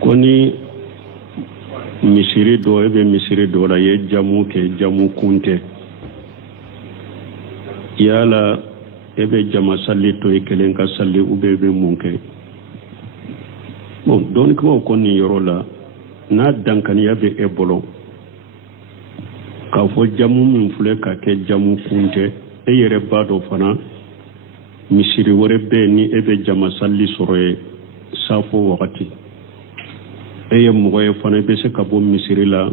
koni misiri do ebe misiri do la ye jamu ke jamu kunte yala ebe jama salli to ikelen ka salli ube be munke bon don ko koni yorola na dankani yabe ebolo ka fo jamu min fule ka ke jamu kunte e yere bado fana misiri wore be ni ebe jama salli soroye safo wakati eye mogoye fana be se ka bo misiri la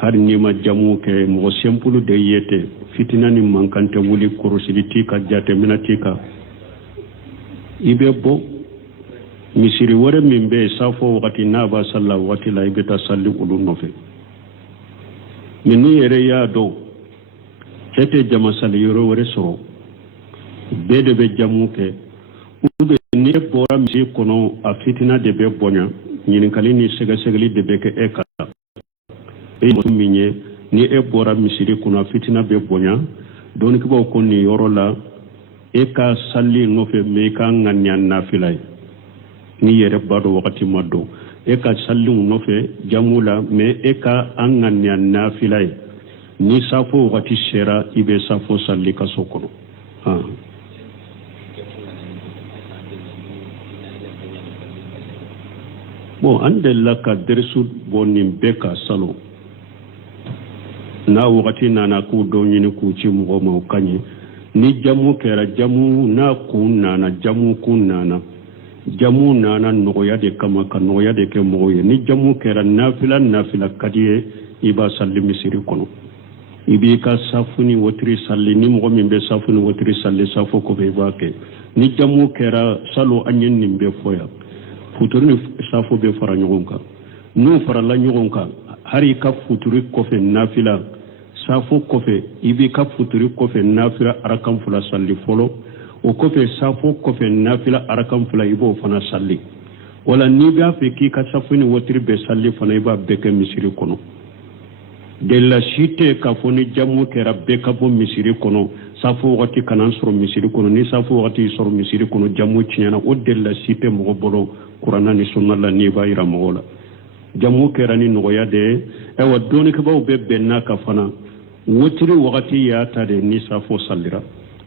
har ni ma jamu ke mo sempulu de yete fitina ni mankante wuli korosidi ka jate minati ka ibe bo misiri wore min be safo wakati na ba salla wakati la ibe ta salli ulu nofe minni yere ya do ete jama salli yoro wore soro be de be jamu ke ube ni bora mi kono a fitina de be bonya ñinin kali ni sega segli de be ke eka e mo minye ni e bora misiri kuna fitina be bonya don ki ba ko ni yoro la e ka salli no fe me ka nganya nafilay ni yere bado wakati maddo e ka salli no fe jamula me e ka nganya nafilay ni safo wakati shera ibe safo salli ka sokono ha bon andella ka dersu bonim beka salo na wakati nana ku do nyini ku ci mo ma kanye ni jamu kera jamu na ku nana jamu ku nana jamu nana noya de kama ka noya de ke moye ni jamu kera nafila kadiye iba salli misiri kono ibi ka safuni wotri salli ni mo min be safuni wotri salli safo ko be bake ni jamu kera salo anyen nimbe foya futuri safo be fara nyogonka no fara la nyogonka hari ka futuri kofe nafila safo kofe ibi ka futuri kofe nafila arakam fula salli folo o kofe safo kofe nafila arakam fula ibo fana salli wala ni ba fe ki ka safuni wotri be salli fana iba beke misiri kono de la cité ka foni jamu kera beka bo misiri kono safo wati kanan soro misiri kono ni safo wati soro misiri kono jamu chiana o de la cité mo bolo Qur'ana ni sunna la ni ba ira mogola jamu kerani noya de e wa doni ka baw be benna ka fana wotiri wakati ya tade ni safo sallira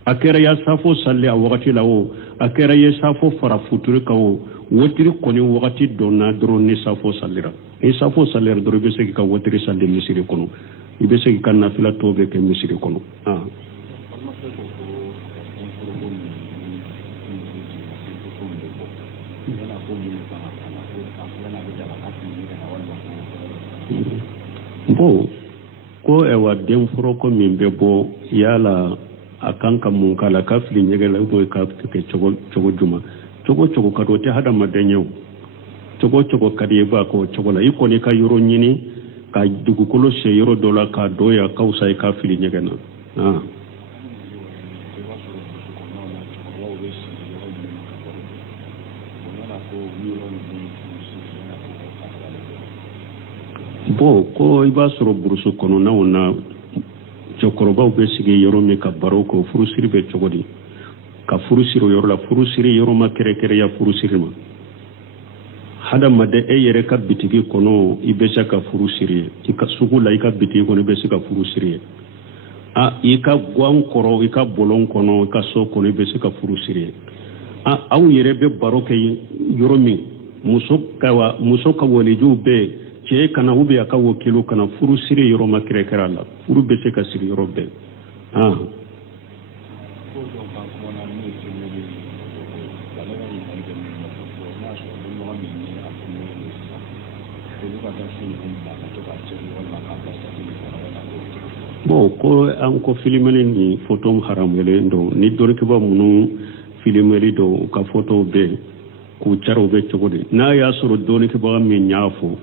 akera ya safo salli a wakati lawo akera ya safo fara futuri ka wo wotiri koni wakati donna dron ni safo sallira e safo sallira dro be segi ka wotiri salli misiri kono ibe segi kan nafila tobe ke misiri kono bo ko ewa dem furo ko min be bo yala akanka mun kala ka fili nyegela bo ka ke chogo juma chogo ka do te hada madenyo chogo kadi ba ko chogo la iko ni ka yoro nyini ka dugu kolo se yoro dola ka doya ka usai ka fili nyegena bo ko iba soro burusu kono na wona chokoroba be sigi yoro mi ka baro ko furusiri be chogodi ka furusiro yoro la furusiri yoro ma kere ya furusiri ma hada made e yere ka bitigi kono ibe ka furusiri ika sugula ika bitigi kono ibe ka furusiri ika gwan koro ika bolon kono ika so kono ibe ka furusiri aw yere be baro ke yoro mi muso ka waliju be ke kana ube aka wokilo kana furu siri yoro makire la furu bese ka siri yoro be bo ko an ko filimeli ni photo haram wele ndo ni dori ke ba munu filimeli do ka photo be ku charo be chogode na ya soro doni ke ba mi nyafo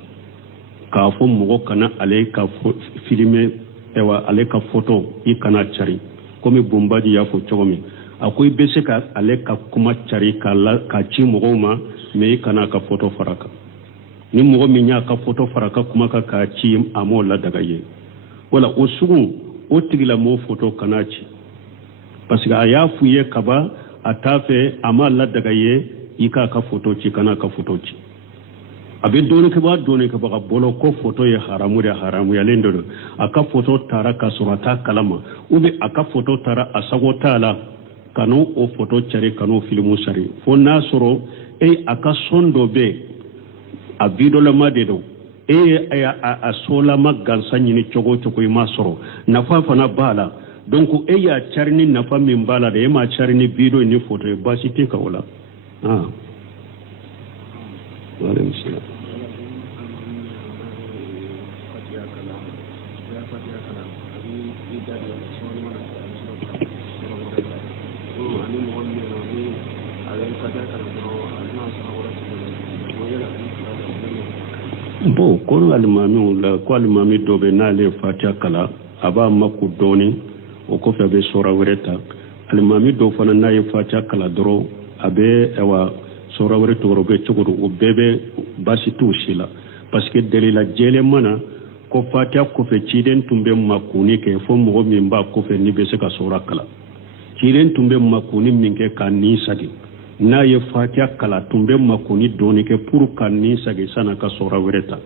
ka fo mogo kana ale ka filime ewa ale ka photo i kana chari komi bombaji ya fo chogomi akoy bese ka ale ka kuma chari ka ci mogo ma me kana ka photo faraka ni mogo mi nya ka photo faraka kuma ka ci amo la daga ye wala o sugu o tigila mo photo kana ci parce que aya fuye kaba atafe ama la daga ye ika ka photo ci kana ka photo ci abe doni ke ba bolo ko photo ye haramu ya lendolo aka photo tara ka surata kalama ube aka photo tara asago tala kanu o photo chari kanu filmu sari fo nasoro aka sondo be a video la madedo a sola magansa nyini chogo ima soro nafa fana bala donc ya charni nafa min bala de ma charni video ni photo e basi te ka wala wala misala bon kon alimami dobe nale fatia kala aba maku doni o ko fe be sora wereta alimami do fana naye fatia kala doro abe ewa sora wereto robe chogodo o bebe basi tushila parce que delila jele mana ko fatia ko fe ciden tumbe makuni ke fo mo mi mba ko fe ni be se ka sora kala ciden tumbe makuni minke kan ni sadi na ye fatia kala tumbe makuni doni ke pour kan ni sagi sana ka sora wereta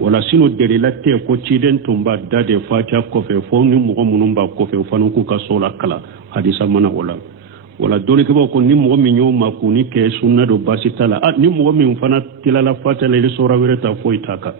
wala sino delila te ko ciden tumba dade fatia ko fe fo ni mo munumba ko fe fanu ku ka sora kala hadisa mana wala doni ke ko ni mo mi nyo makuni ke sunna do basitala ni mo mi fana tilala fatia le sora wereta fo itaka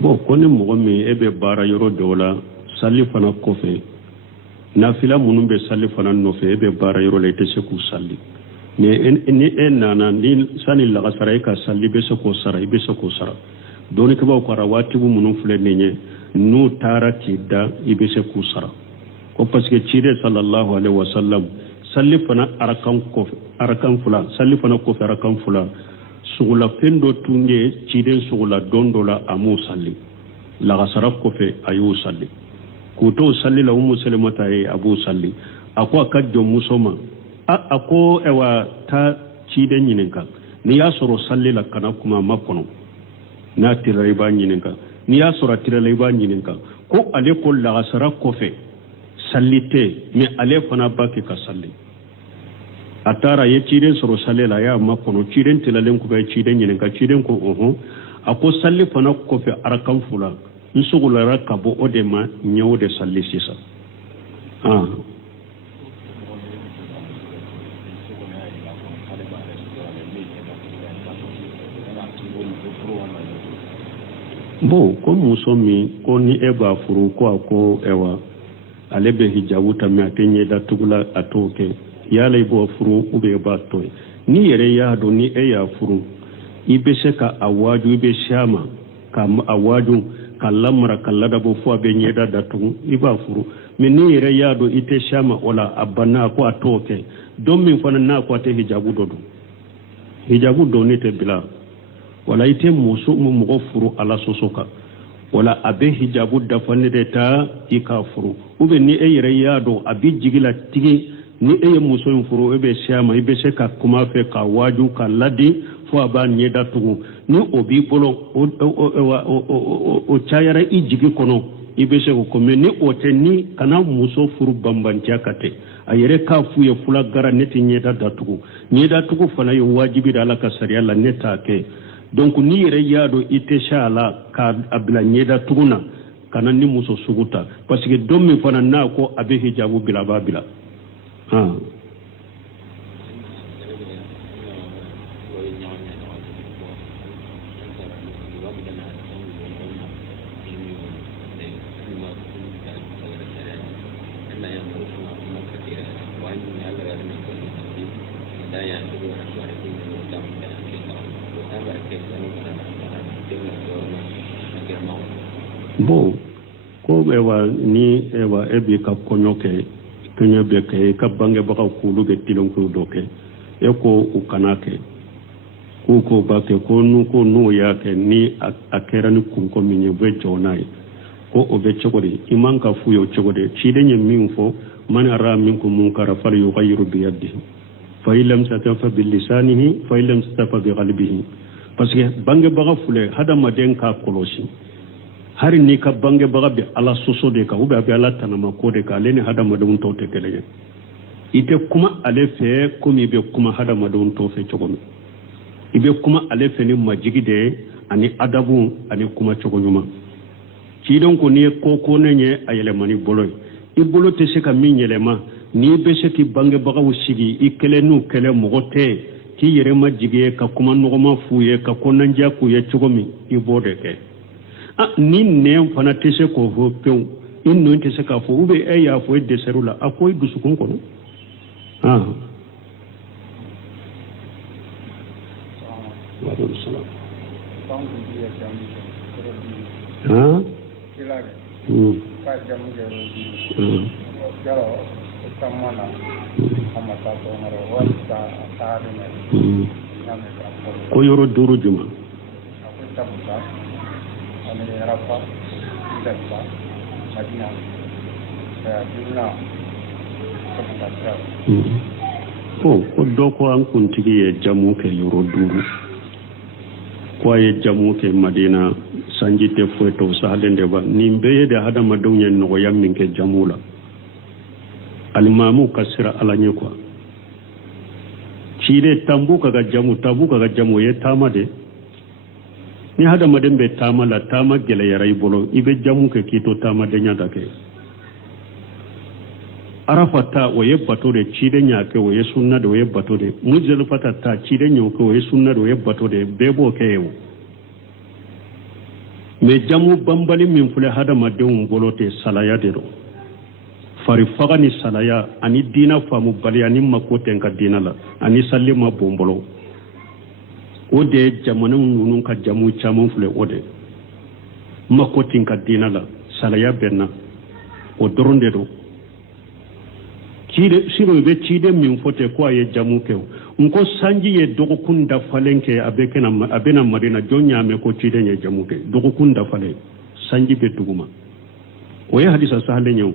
bon koni mogo min ebe baara yɔrɔ dɔw la sali fana kɔfɛ nafila minnu bɛ sali fana nɔfɛ ebe baara yɔrɔ la i tɛ se k'u sali mais ni nana ni sani lagasara e ka sali i bɛ se k'o sara i bɛ se k'o sara dɔɔnikɛbaw kara waatibu minnu filɛ nin ye n'u taara k'i da i bɛ se k'u sara ko parce que ciden sallallahu alaihi wasallam sali fana arakan fula sali fana kɔfɛ arakan fula sugula pendo tunye ciden sugula dondola amu salli lagasara kofe ayu salli kuto salli la salimata abu salli ako akadjo musoma ako ewa ta ciden nyininka ni ya soro salli la kana kuma makono na tiraiba nyininka ni ya soro tiraiba nyininka ko ale ko lagasara kofe sallite me ale fana baki ka salli atara ye ciden soro salela ya makono ciden tilalen ku be ciden nyinen ka ciden ko ako salli fana ko fe arakan fula nsugula rakabo odema nyewde salli sisa bon ko musomi ko ni eba furu ko ako ewa alebe hijabu tammi atenye da tugula atoke yala ibo furu ube ba toy ni yere ya do ni ya furu ibe se ka awaju ibe shama ka awaju kallamra kallada bo fo be nyeda datu iba furu min ni yere ya do ite shama wala abana ko atoke don min fana na ko te hijabu do ni te bila wala ite musu mu furu ala sosoka wala abe hijabu da fanne de ta ika furu ube ni yere ya do abi jigila tigi ni muso furu ebe shama ibe se ka kuma fe ka waju ka ladi fo aba nyeda tugu ni obi bolo o chayara ijigi kono ibe se ko me ni oteni kana muso furu bambantia kate ayere ka fuye fula gara neti nyeda tugu fana yo wajibi da la ka sariya la neta ke donc ni yere yado ite shala ka abla nyeda tuguna kana ni muso suguta parce que domi fana na ko abe hijabu bila babila bon ko ewa ni ewa ebi ka konyoke kenya beke ka bange baka kulu be tilon ko doke e ko ukanake ko bake ko nu ya ke ni akera ni kunko minye be jonai ko obe chogode imanka fuyo chogode chide min fo man ara minkum munkara fal yughayyiru bi yadihi fa illam tatafa bil lisanihi fa illam tatafa bi qalbihi parce que bange baga fule hada maden ka kolosi hari ni ka bange baga be ala soso de ka ube be ala tanama ko de ka leni hada madun to te kele ite kuma ale fe komi be kuma hada madun to fe chogomi ibe kuma ale fe ni majigi de ani adabu ani kuma chogonyuma ci don ko ni ko nenye ayele mani boloy ibolo te se ka min yelema ni be se ki bange baga usigi ikele nu kele mogote ki yere majigi ka kuma nogoma fuye ka konanja ku ye chogomi ibode ke ni ne fana te se ko ho pe in no te se ka fo ube e ya fo de serula akoy dusukun ko wa salam ko yoro duru juma ko do ko an kuntigi ye jamu ke yoro duru ko ye jamu ke madina sanjite foto sahalende ba nimbe de hada madunye no yammin ke jamula alimamu kasira alanye kwa chire tambuka ga jamu ye tamade ni hada madembe tamala tama gele yarai bolo ibe jamu ke kito tamade nya dake arafata waye batore chire nya ke waye sunna do waye batore mujel fatata chire nya ke waye sunna do waye batore bebo ke yewo me jamu bambali min fule hada madun bolote salaya de do fari fagani salaya ani dina famu bali ani makote nka dina la ani sallima bombolo ode jamanu nunun ka jamu chamu fule ode makote nka dina la salaya benna o doronde do chide siro be chide min fote ko aye jamu ke nko sanji ye dogo kunda falenke abena marina jonya me ko chide nye jamu ke dogo kunda fale sanji be duguma o ye hadisa sahale nyaw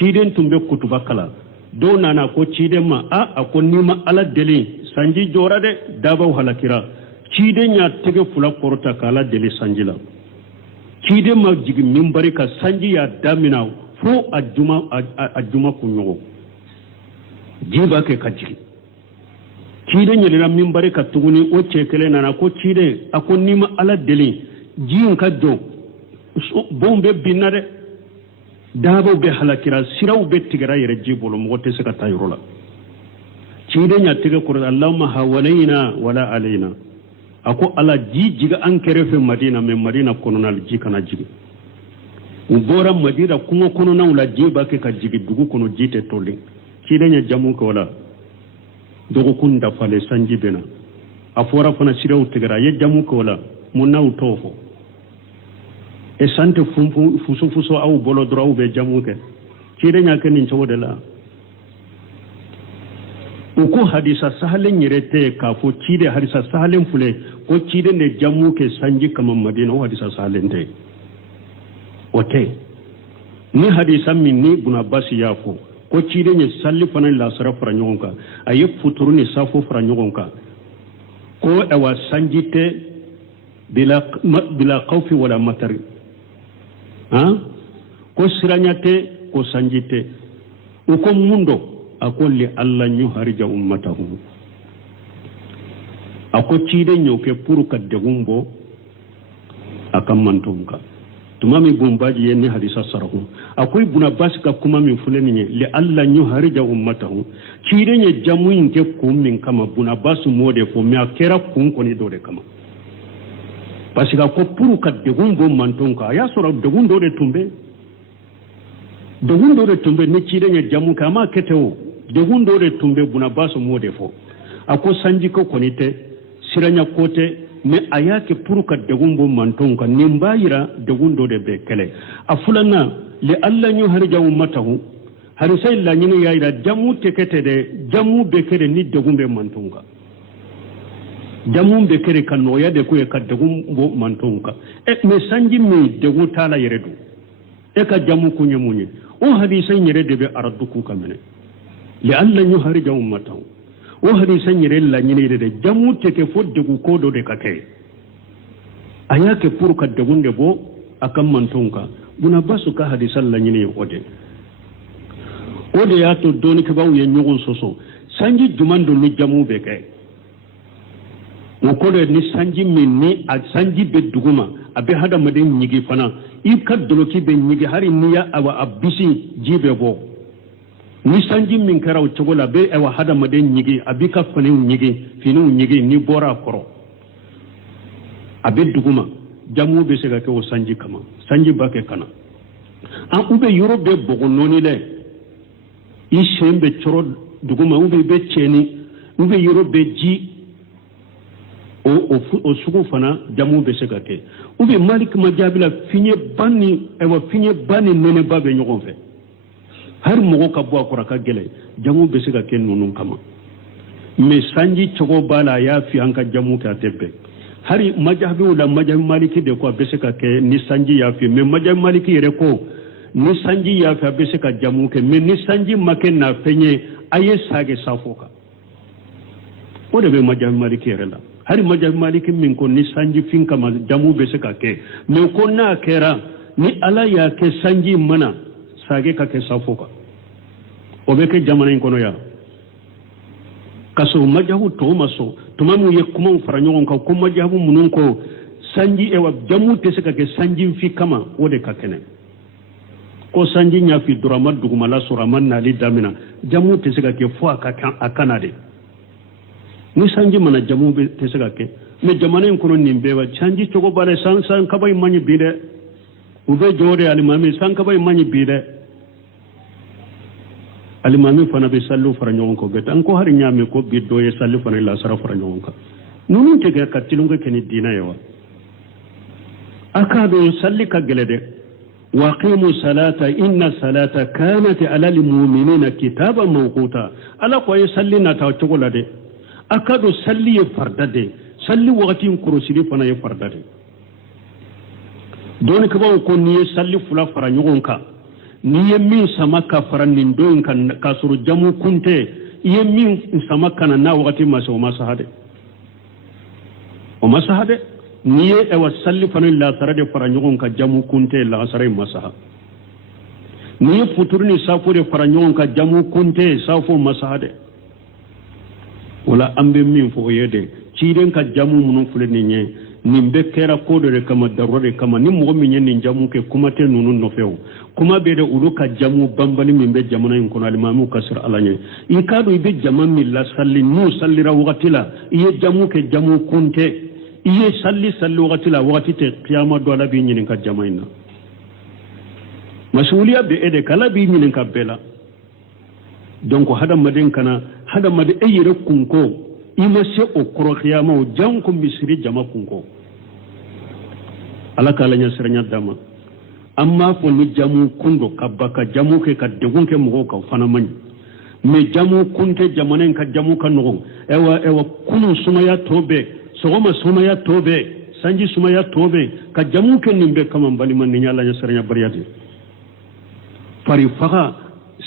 ciden tumbe kutuba kala do nana ko ciden ma akon nima ala deli sanji jora de dabaw halakira ciden ya tege fula korota kala deli sanjila ciden ma jigi mimbari ka sanji ya damina fo ajuma kunyogo jiba ke kajiri ciden yelira mimbari ka tuguni o cekele nana ko ciden akon nima ala deli jiin ka do bombe binare dabo be halakira siraw be tigara yere jibolo mo te se ka tayrola cide nya tiga ko allahumma hawalaina wala alaina ako ala jiga an kerefe madina me madina kononal jikana jigi ubora madina kuma konona wala jiba ke ka jigi dugu kono jite tolli cide nya jamu ko wala dogo kunda fale sanji bena afora fana siraw tigara ye jamu ko wala munna utofo e sante fuso aw bolo draw be jamuke cire nya ken ncho wodela uko hadisa sahalen yirete ka fo cide hadisa sahalen fule ko cide ne jamuke sanji kama madina o hadisa sahalen de ote ni hadisa minni buna basi yafo ko cide ne salli fana la sara fara nyonka aye futuru ni safo fara nyonka ko ewa sanjite bila khawfi wala matari ko siranyate ko sanjite uko mundo akolli alla nyu harija ummatahu ako cide nyoke puru kadde gumbo akamantumka tumami gumbaji yenni hadisa sarahu akoy buna baska kuma min fuleni li alla nyu harija ummatahu cide nye jamu inke min kama buna basu mode fo mi akera kun koni dode kama parce que ko puru kadde gumbo mantonka ya sora de gundo de tumbe ne cide nye jamu kama ketewo de gundo de tumbe buna basu mode fo ako sanji ko konite siranya kote me ayake puru kadde gumbo mantonka nimbayira de gundo de bekele afulana li alla nyu harja ummatahu harisa illa nyine yaira jamu tekete de jamu bekere ni de gumbe mantonka jamu bekere kanoya de ko e kadde gumbo mantonka me sanji me de gutala yeredu e ka jamu kunyemunye o hadisa nyere de be araduku kamene li alla nyu harja ummatahu o hadisa nyere la nyine de jamu teke fodde ko do de kake aya ke pour ka degunde bo akan mantonka buna basu ka hadisal la nyini ode ya to doni ke bawu ye nyogon soso sanji jumando lu jamu be kay o ko de ni sanji minni a sanji be duguma abe hada madin nyigi fana i kaddolo ki be nyigi hari niya awa abisi jibe bo ni sanji min karaw chogola be awa hada madin nyigi abika fani nyigi finu nyigi ni bora koro abe duguma jamu be sega ke o sanji kama sanji bake kana an ube europe bogo noni le i shembe choro duguma ube be cheni ube europe ji o sugu fana jamu be sega ke ube malik majabila finye bani nene babe nyogon fe har mogo ka bo akora ka gele jamu be sega ke nunun kama me sanji chogo bala ya fi anka jamu ka tebbe hari majhabi wala majhabi maliki de ko be sega ke ni sanji ya fi me majhabi maliki yere ko ni sanji ya fi be sega jamu ke me ni sanji make na fenye aye sage safoka o de be majhabi maliki yere la hari majhabi maliki min ko ni sanji fin kama jamu be sega ke me ko na kera ni ala ya ke sanji mana sage ka ke safoka o be ke jamana in kono ya kaso majhabu to maso to mamu ye kuma faranyon ka ko majhabu munun ko sanji e wa jamu te seka ke sanji fi kama wode ka kene ko sanji nya fi durama duguma la suraman na li damina jamu te seka ke fo akana de ni sanji mana jamu be te seka ke me jamana in kono nimbe wa sanji chogo bale san ka bay manyi bide ube jore alimami san ka bay manyi bide alimami fana be sallu fara nyon ko bet an ko har nyame ko biddo ye sallu fana la sara fara nyon ka nunun te ga katilunga keni dina yawa akado salli ka gelede waqimu salata inna salata kanat ala lil mu'minina kitaban mawquta ala ko ye salli na ta chogola de akado salli ye fardade salli waqti kurusiri fana ye fardade don ka ba ko ni salli fula fara nyon ka ni ye min sama ka farannin don kan kasuru jamu kunte ye min sama kana na wakati maso masahade o masahade ni ye ewa salli fanin la sarade faranyon ka jamu kunte la sarai masaha ni ye futurni safure faranyon ka jamu kunte safo masahade wala ambe min fo yede ciden ka jamu munun fulani nye nimbe kera kodo de kama darore kama ni mo mi nyen jamu ke kuma te nunun no few kuma be de uluka jamu bambani mimbe jamana in kono alimamu kasir alanye in kadu ibe jaman mi la salli nu sallira wakatila iye jamu ke jamu kunte iye salli wakatila wakati te qiyama do ala bi nyin ka jamaina masuliya be ede kala bi nyin ka bela donc hada maden kana hada made eyire kunko ima se o koro khiyama o janko misiri jama kunko ala kala nya sernya dama amma fo ni jamu kundo kabaka jamu ke ka degunke mo ko fana man me jamu kunte jamanen ka jamu kan no ewa kunu sumaya tobe sogoma sumaya tobe sanji sumaya tobe ka jamu ke nimbe kama bali man ni ala nya sernya bariyati fari faga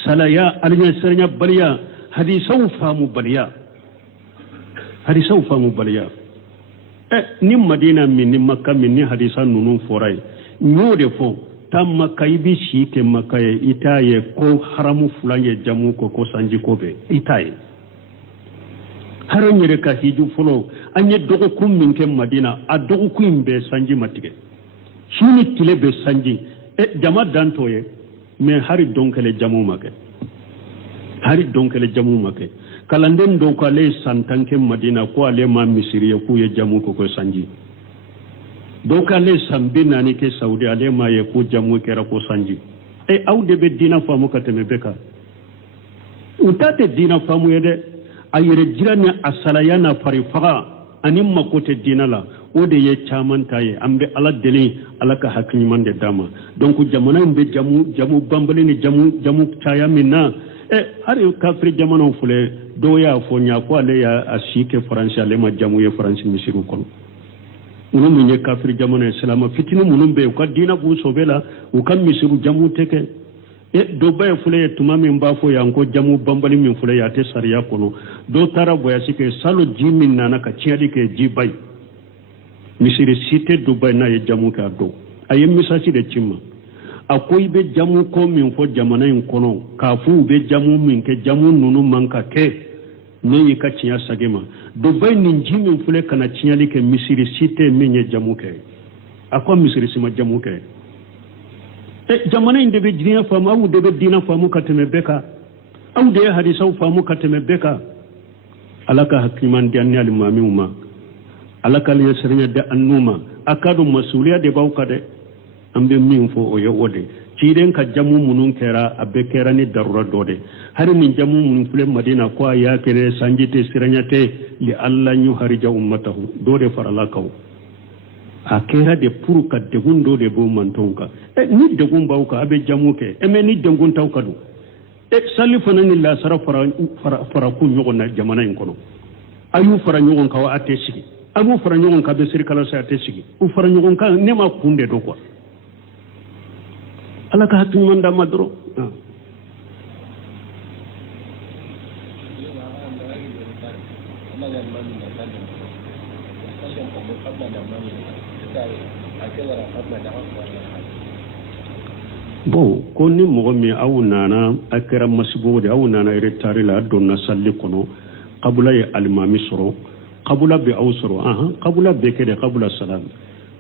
salaya ala nya sernya bariya hadisau famu bariya hadisa ufamu baliya ni madina min ni makka min ni hadisa nunun forai nyode fo tamma kaybi shike makaye itaye ko haramu fulanye jamu ko sanji ko be itaye haranyere ka hiju folo anye dogo kum min ke madina a dogo kum be sanji matige suni tile be sanji jama dantoye me hari donkele jamu make kalanden do ko ale santanke madina ko ale ma misiri ku ye jamu ko sanji do ko ale sambina ni ke saudi ale ma ye ko jamu ke ra ko sanji awde be dina famu kateme beka utate dina famu yede ayere jirani asalaya na farifaga anim makote dina la ode ye chaman taye ambe ala deli ala ka hakni mande dama donc jamana be jamu bambali ni jamu taya minna hari kafri jamana fule do ya fo nya ko ale ya asike france ale ma jamu ye france misiru kono uno munye kafri jamana islam fitini munum be ko dina bu sobela u kam misiru jamu teke do bay fule tumami mbafo ya ngo jamu bambali min fule ya te sariya kono do tara boya sike salo jimin nana ka ciadi ke jibay misiri site dubai na ye jamu ka do aye misasi de cimma akoy be jamu ko min fo jamana in kono ka fu be jamu min ke jamu nunu manka ke ne yi ka cinya sagema dubai nin jimin fule kana cinyali ke misiri site min ye jamu ke akwa misiri sima jamu ke jamana inde be dina famu awu de be dina famu kateme beka awu de hadisa famu kateme beka alaka hakiman dianni alimami umma alaka le serinya de annuma akadu masuliya de bawka de ambe min fo o yewode ciiden ka jamu munun kera abbe kera ni darura dode hari min jamu munun fule madina ko ya kere sanjite siranyate li alla nyu harija ummatahu dode faralakaw akera de puru ka degun dode bo mantonka ni degun bawka abe jamu ke me ni degun taw kadu salli fanani la sara fara ku nyogon na jamana en kono ayu fara nyogon ka wa ate sigi abu fara nyogon ka be sirkala sa ate sigi u fara nyogon ka ne ma kunde do quoi ala ka hatu manda madro bon ko ni mogo mi aw nana akira masibo de aw nana retari la donna salli kono qabula ya almami soro qabula bi aw soro qabula be kede qabula salam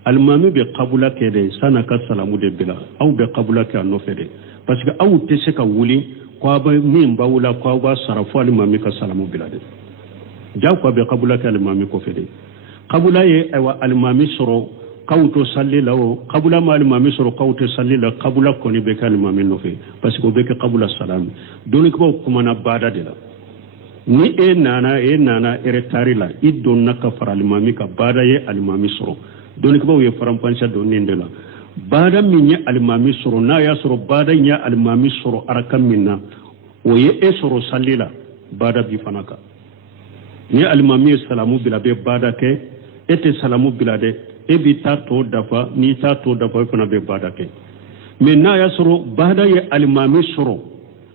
almami be qabula kede sana ka salamu de bila aw be qabula ka no fede parce que aw te se ka wuli ko ba min bawula ko ba sarafu almami ka salamu bila de jaw ko be qabula ka almami ko fede qabula ye aywa almami soro kawto salli lawo qabula ma almami soro kawto salli la qabula ko ni be ka almami no fe parce que be ka qabula salam doni ko kuma na bada de la ni nana retari la idon naka fara almami ka bada ye almami soro doni ko ye faram pancha donin de la bada minye almami soro na ya soro bada nya almami soro arakam minna o ye soro salli la bada bi fanaka ni almami salamu bila be bada ke ete salamu bila de ebi ta to dafa ni ta to dafa fana be bada ke mais na ya soro bada ye almami soro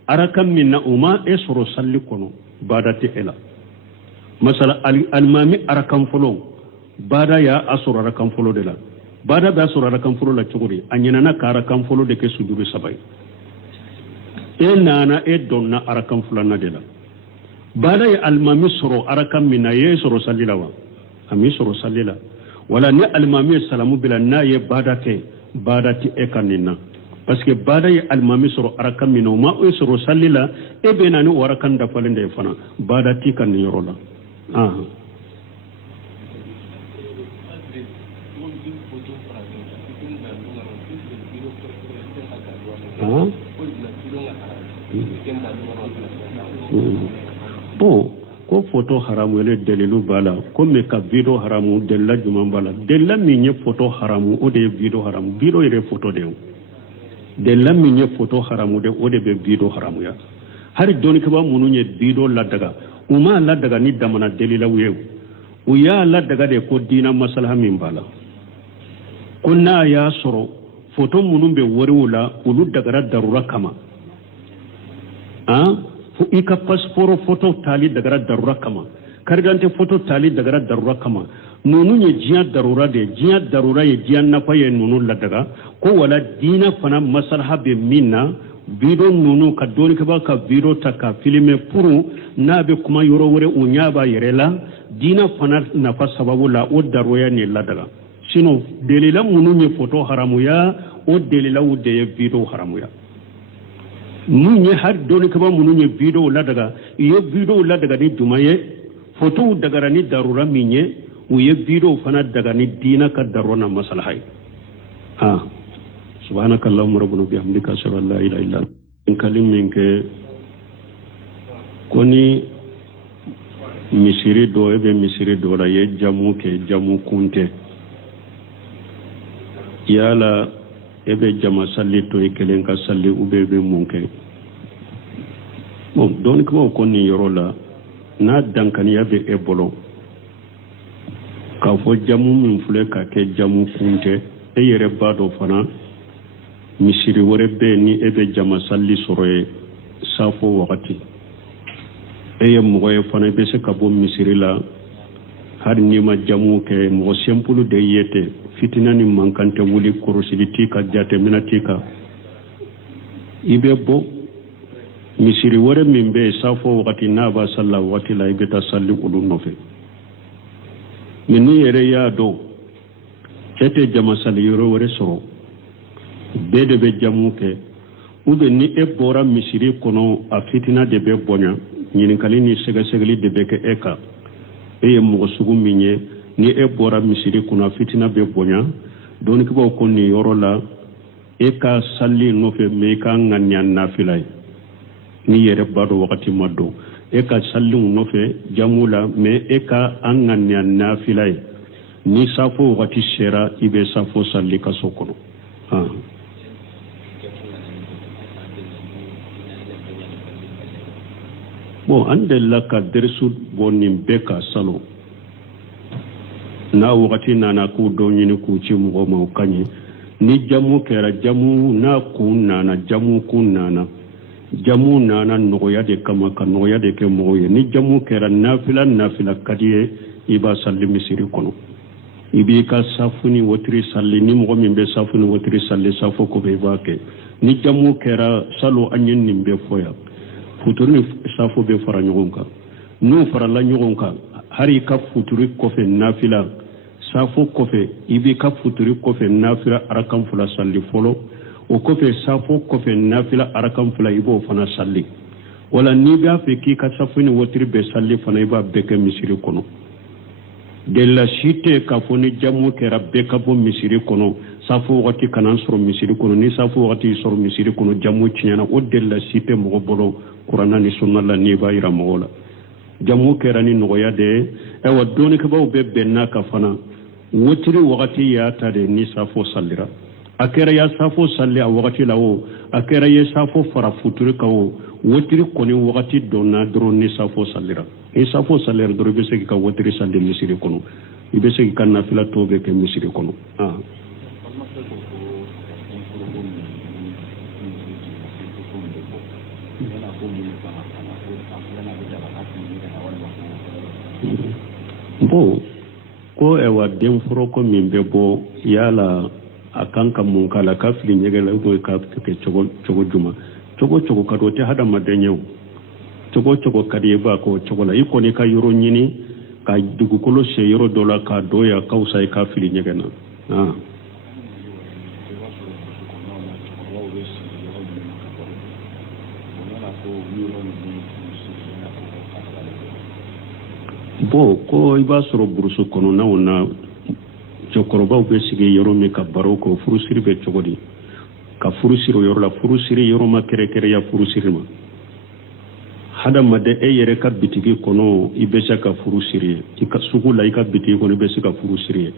arakam minna uma soro salli kono bada te ela masala almami arakam folo bada ya asoro arakam folo de la bada ba asoro arakam folo la chogori anyana na kara kam folo de ke sujudu sabai nana donna arakam folo na de la bada ya almami soro arakam minna ye soro salli la wa ami soro salli la wala ni almami salamu bila na ye bada ke bada ti ekanina parce que bada ye almami soro arakam mino ma o soro sallila e be nani warakan da falende fana bada ti kan yorola bon ko photo haramu ele delilu bala ko me ka video haramu della juman bala della minye photo haramu o de video haramu video ire photo de della minye photo haramu de o de be video haramu ya hari doni ko ba mununye video la daga uma la daga ni damana delila wiyew o ya la daga de ko dina masalaha min bala kunna ya soro photo munun be woriwula ulu daga darura kama ika passport photo tali daga darura kama kargante photo tali daga darura kama nunu ye jiya darura de jiya darura ye jiya nafa ye nunu la daga ko wala dina fana masalha be minna video nunu ka doni ka ba ka video ta ka filme puru na be kuma yoro wore unya ba yerela dina fana nafa sababu la o daroya ne la daga sino delila munu ye photo haramu ya o delila u de video haramu ya munye har doni kaba munye video la daga iyo video la daga ni dumaye photo daga ni darura minye uye video fana daga ni dina ka darona masalahai subhanakallahumma rabbuna bihamdika ashhadu an la ilaha illa anta kaliminke koni misiri do ebe misiri do la ye jamu ke jamu kunte yala ebe jama salli to ikelen ka salli ubebe munke bon don ko ko ni yorola na dankani yabe ebolo ka fo jamu min fule ka ke jamu kunte e yere bado fana misiri wore be ni ebe jama salli soroye safo wakati e ye moye fana be se ka bo misiri la har nima jamu ke mo simple de yete fitina ni mankante wuli korosibiti ka jate minatika ibe bo misiri wore mimbe safo wakati naba salla wakati la ibeta salli ulu nofe mini yere ya do kete jama salli yoro wore soro bede be jamu ke ube ni e bora misiri kono a fitina de be bonya ñininkali ni segasegli de be ke eka eye mogo sugu minye ni e bora misiri kono fitina be bonya doni ko ko ni yoro la eka salli nofe me ka nganya nafilay ni yere bado wakati maddo eka salli nofe jamula me eka anganya nafilay ni safo wakati shera ibe safo salli ka sokono bon andella ka dersu bonim beka salo na wakati nana ku do nyini ku ci mo ma kanye ni jamu kera jamu na kun nana jamu kun nana jamu nana noya de kama ka noya de ke moye ni jamu kera nafila kadiye iba salli misiri kono ibi ka safuni wotri salli ni mo min be safuni wotri salli safo ko be bake ni jamu kera salo anyen nimbe foya futuri safo be fara nyogonka no fara la nyogonka hari ka futuri kofe nafila safo kofe ibi ka futuri kofe nafila arakam fula salli folo o kofe safo kofe nafila arakam fula ibo fana salli wala ni ga fe ki ka safuni wotri be salli fana iba beke misiri kono de la cité ka foni jamu kera beka bo misiri kono safo wati kanan soro misiri kono ni safo wati soro misiri kono jamu chiana o de la cité mo bolo qur'ana ni sunna la ni ba ira mola jamu kera ni noya de e wa doni ka baw be benna ka fana wotri wakati ya tade ni safo sallira akera ya safo salli a wakati lawo akera ya safo fara futuri kawo wotri koni wakati donna dron ni safo sallira e safo sallira dro be segi ka wotri salli misiri kono ibe segi kan nafila tobe ke misiri kono bo ko ewa den furo ko min be bo yala akanka mun kala ka fili nyege la ko ka ke chogo juma chogo ka do te hada madenyew chogo kadi ba ko chogo la iko ni ka yoro nyini ka dugu kolo se yoro dola ka doya ka usai ka fili nyege na bo ko iba soro burusu kono na wona chokoroba be sigi yoro mi ka baro ko furusiri be chogodi ka furusiro yoro la furusiri yoro ma kere ya furusiri ma hada made e yere ka bitigi kono ibe ka furusiri ika sugula ika bitigi kono ibe ka furusiri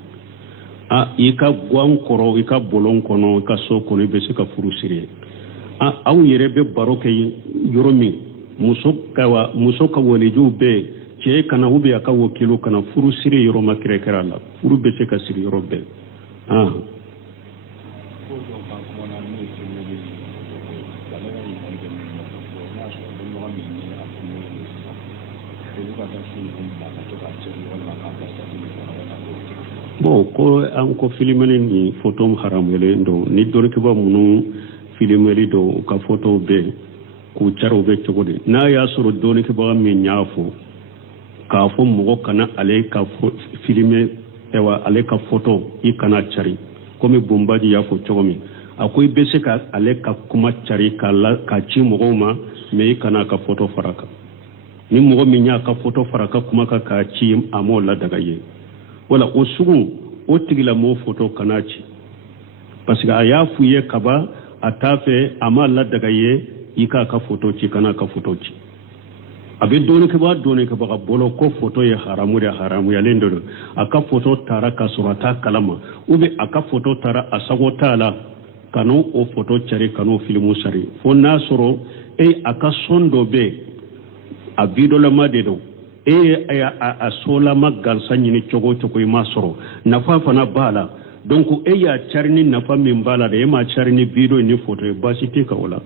ika gwan koro ika bolon kono ika so kono ibe ka furusiri aw yere be baro ke yoro mi muso ka waliju be ke kana ube aka wakilo kana furu siri yoro makire kerala furu bese ka siri yoro be bo ko an ko filimeli ni photo haram wele ndo ni dori ke ba munu filimeli do ka photo be ku charo be chogode na ya soro doni ke ba mi nyafo ka fo mogo kana ale ka filime ewa ale ka photo i kana chari komi bombaji ya fo chogomi akoy bese ka ale ka kuma chari ka ci mogo ma me kana ka photo faraka ni mogo mi nya ka photo faraka kuma ka ci amo la daga ye wala o sugu o tigila mo photo kana ci parce que aya fuye kaba atafe ama la daga ye ika ka photo ci kana ka photo ci abe doni ke ba bolo ko photo ya haramu ya lendo aka photo tara ka surata kalama ube aka photo tara asago tala kanu o photo chari kanu filmu sari fo nasoro aka sondo be a bidola madedo a sola magansa nyini chogo ma soro nafa fana bala donc ya charni nafa min bala de ma charni bido ni photo ba shi te ka wala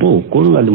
bon ko ngal